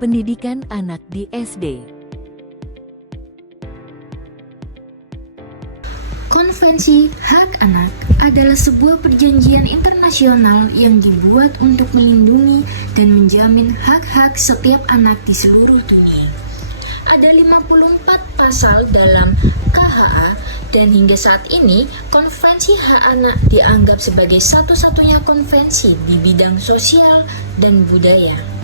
Pendidikan anak di SD. Konvensi Hak Anak adalah sebuah perjanjian internasional yang dibuat untuk melindungi dan menjamin hak-hak setiap anak di seluruh dunia. Ada 54 pasal dalam KHA dan hingga saat ini Konvensi Hak Anak dianggap sebagai satu-satunya konvensi di bidang sosial dan budaya.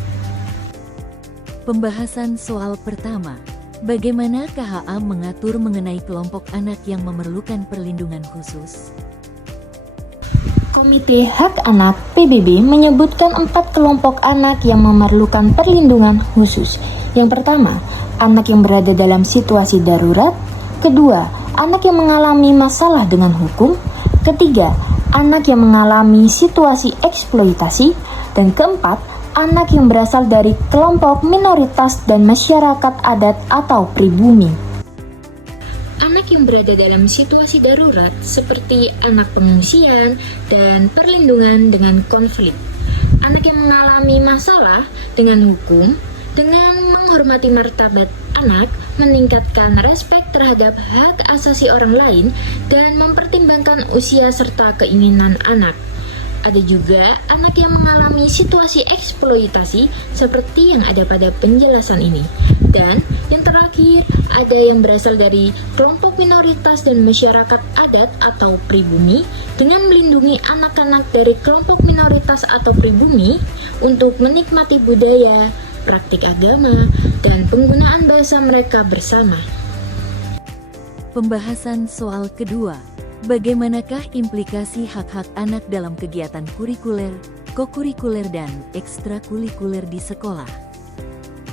Pembahasan soal pertama. Bagaimana KHA mengatur mengenai kelompok anak yang memerlukan perlindungan khusus? Komite Hak Anak PBB menyebutkan 4 kelompok anak yang memerlukan perlindungan khusus. Yang pertama, anak yang berada dalam situasi darurat. Kedua, anak yang mengalami masalah dengan hukum. Ketiga, anak yang mengalami situasi eksploitasi. Dan keempat, anak yang berasal dari kelompok minoritas dan masyarakat adat atau pribumi. Anak yang berada dalam situasi darurat seperti anak pengungsian dan perlindungan dengan konflik. Anak yang mengalami masalah dengan hukum, dengan menghormati martabat anak, meningkatkan respek terhadap hak asasi orang lain, dan mempertimbangkan usia serta keinginan anak. Ada juga anak yang mengalami situasi eksploitasi seperti yang ada pada penjelasan ini. Dan yang terakhir, ada yang berasal dari kelompok minoritas dan masyarakat adat atau pribumi dengan melindungi anak-anak dari kelompok minoritas atau pribumi untuk menikmati budaya, praktik agama, dan penggunaan bahasa mereka bersama. Pembahasan soal kedua. Bagaimanakah implikasi hak-hak anak dalam kegiatan kurikuler, kokurikuler, dan ekstrakurikuler di sekolah?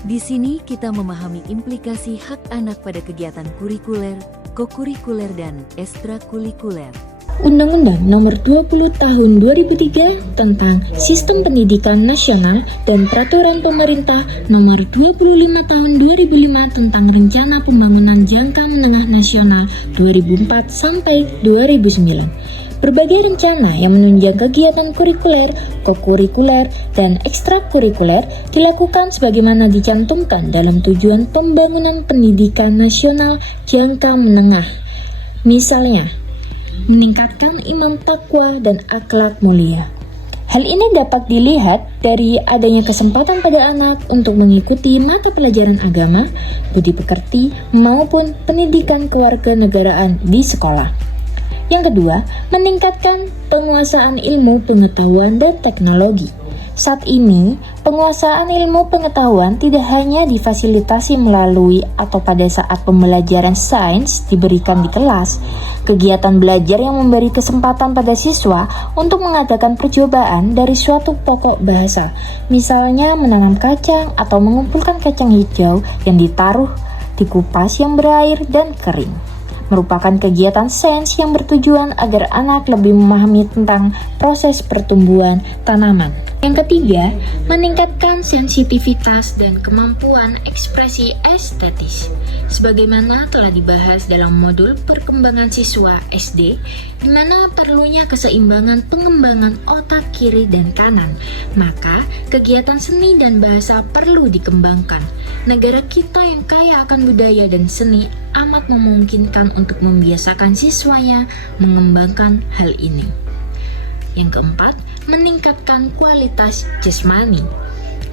Di sini kita memahami implikasi hak anak pada kegiatan kurikuler, kokurikuler, dan ekstrakurikuler. Undang-Undang Nomor 20 Tahun 2003 tentang Sistem Pendidikan Nasional dan Peraturan Pemerintah Nomor 25 Tahun 2005 tentang Rencana Pembangunan Jangka Menengah Nasional 2004 sampai 2009. Berbagai rencana yang menunjang kegiatan kurikuler, kokurikuler, dan ekstrakurikuler dilakukan sebagaimana dicantumkan dalam Tujuan Pembangunan Pendidikan Nasional Jangka Menengah. Misalnya, meningkatkan iman takwa dan akhlak mulia. Hal ini dapat dilihat dari adanya kesempatan pada anak untuk mengikuti mata pelajaran agama, budi pekerti, maupun pendidikan kewarganegaraan di sekolah. Yang kedua, meningkatkan penguasaan ilmu pengetahuan dan teknologi. Saat ini, penguasaan ilmu pengetahuan tidak hanya difasilitasi melalui atau pada saat pembelajaran sains diberikan di kelas. Kegiatan belajar yang memberi kesempatan pada siswa untuk mengadakan percobaan dari suatu pokok bahasa, misalnya menanam kacang atau mengumpulkan kacang hijau yang ditaruh di kupas yang berair dan kering, merupakan kegiatan sains yang bertujuan agar anak lebih memahami tentang proses pertumbuhan tanaman. Yang ketiga, meningkatkan sensitivitas dan kemampuan ekspresi estetis. Sebagaimana telah dibahas dalam modul perkembangan siswa SD, di mana perlunya keseimbangan pengembangan otak kiri dan kanan, maka kegiatan seni dan bahasa perlu dikembangkan. Negara kita yang kaya akan budaya dan seni amat memungkinkan untuk membiasakan siswanya mengembangkan hal ini. Yang keempat, meningkatkan kualitas jasmani.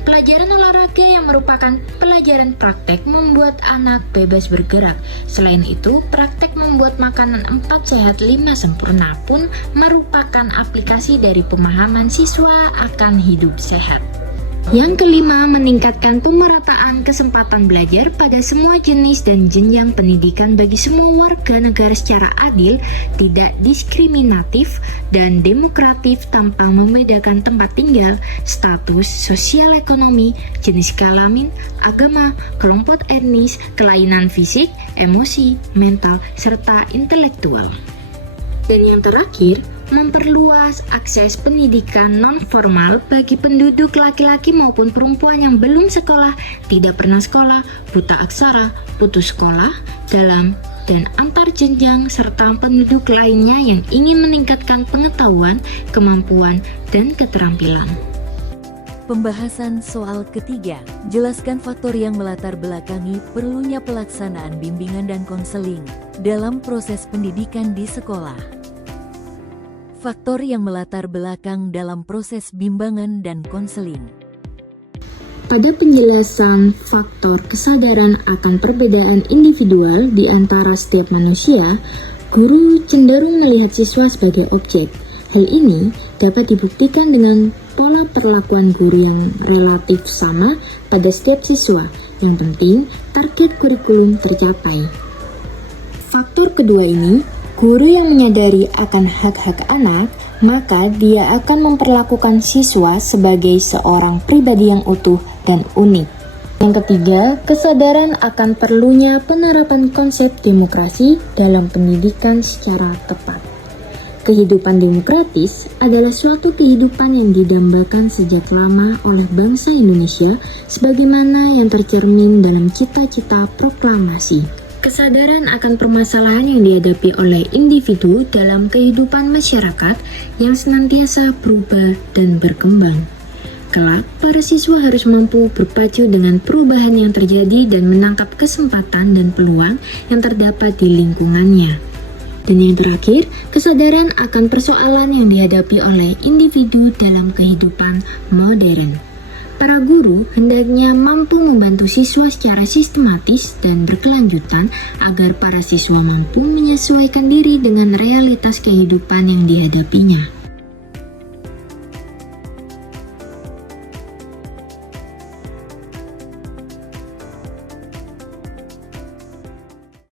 Pelajaran olahraga yang merupakan pelajaran praktek membuat anak bebas bergerak. Selain itu, praktek membuat makanan 4 sehat 5 sempurna pun merupakan aplikasi dari pemahaman siswa akan hidup sehat. Yang kelima, meningkatkan pemerataan kesempatan belajar pada semua jenis dan jenjang pendidikan bagi semua warga negara secara adil, tidak diskriminatif, dan demokratif tanpa membedakan tempat tinggal, status sosial ekonomi, jenis kelamin, agama, kelompok etnis, kelainan fisik, emosi, mental, serta intelektual. Dan yang terakhir, memperluas akses pendidikan non-formal bagi penduduk laki-laki maupun perempuan yang belum sekolah, tidak pernah sekolah, buta aksara, putus sekolah, dalam dan antar jenjang, serta penduduk lainnya yang ingin meningkatkan pengetahuan, kemampuan, dan keterampilan. Pembahasan soal ketiga, jelaskan faktor yang melatar belakangi perlunya pelaksanaan bimbingan dan konseling dalam proses pendidikan di sekolah. Faktor yang melatar belakang dalam proses bimbingan dan konseling. Pada penjelasan faktor kesadaran akan perbedaan individual di antara setiap manusia, guru cenderung melihat siswa sebagai objek. Hal ini dapat dibuktikan dengan pola perlakuan guru yang relatif sama pada setiap siswa. Yang penting, target kurikulum tercapai. Faktor kedua ini, guru yang menyadari akan hak-hak anak, maka dia akan memperlakukan siswa sebagai seorang pribadi yang utuh dan unik. Yang ketiga, kesadaran akan perlunya penerapan konsep demokrasi dalam pendidikan secara tepat. Kehidupan demokratis adalah suatu kehidupan yang didambakan sejak lama oleh bangsa Indonesia sebagaimana yang tercermin dalam cita-cita proklamasi. Kesadaran akan permasalahan yang dihadapi oleh individu dalam kehidupan masyarakat yang senantiasa berubah dan berkembang. Kelak, para siswa harus mampu berpacu dengan perubahan yang terjadi dan menangkap kesempatan dan peluang yang terdapat di lingkungannya. Dan yang terakhir, kesadaran akan persoalan yang dihadapi oleh individu dalam kehidupan modern. Para guru hendaknya mampu membantu siswa secara sistematis dan berkelanjutan agar para siswa mampu menyesuaikan diri dengan realitas kehidupan yang dihadapinya.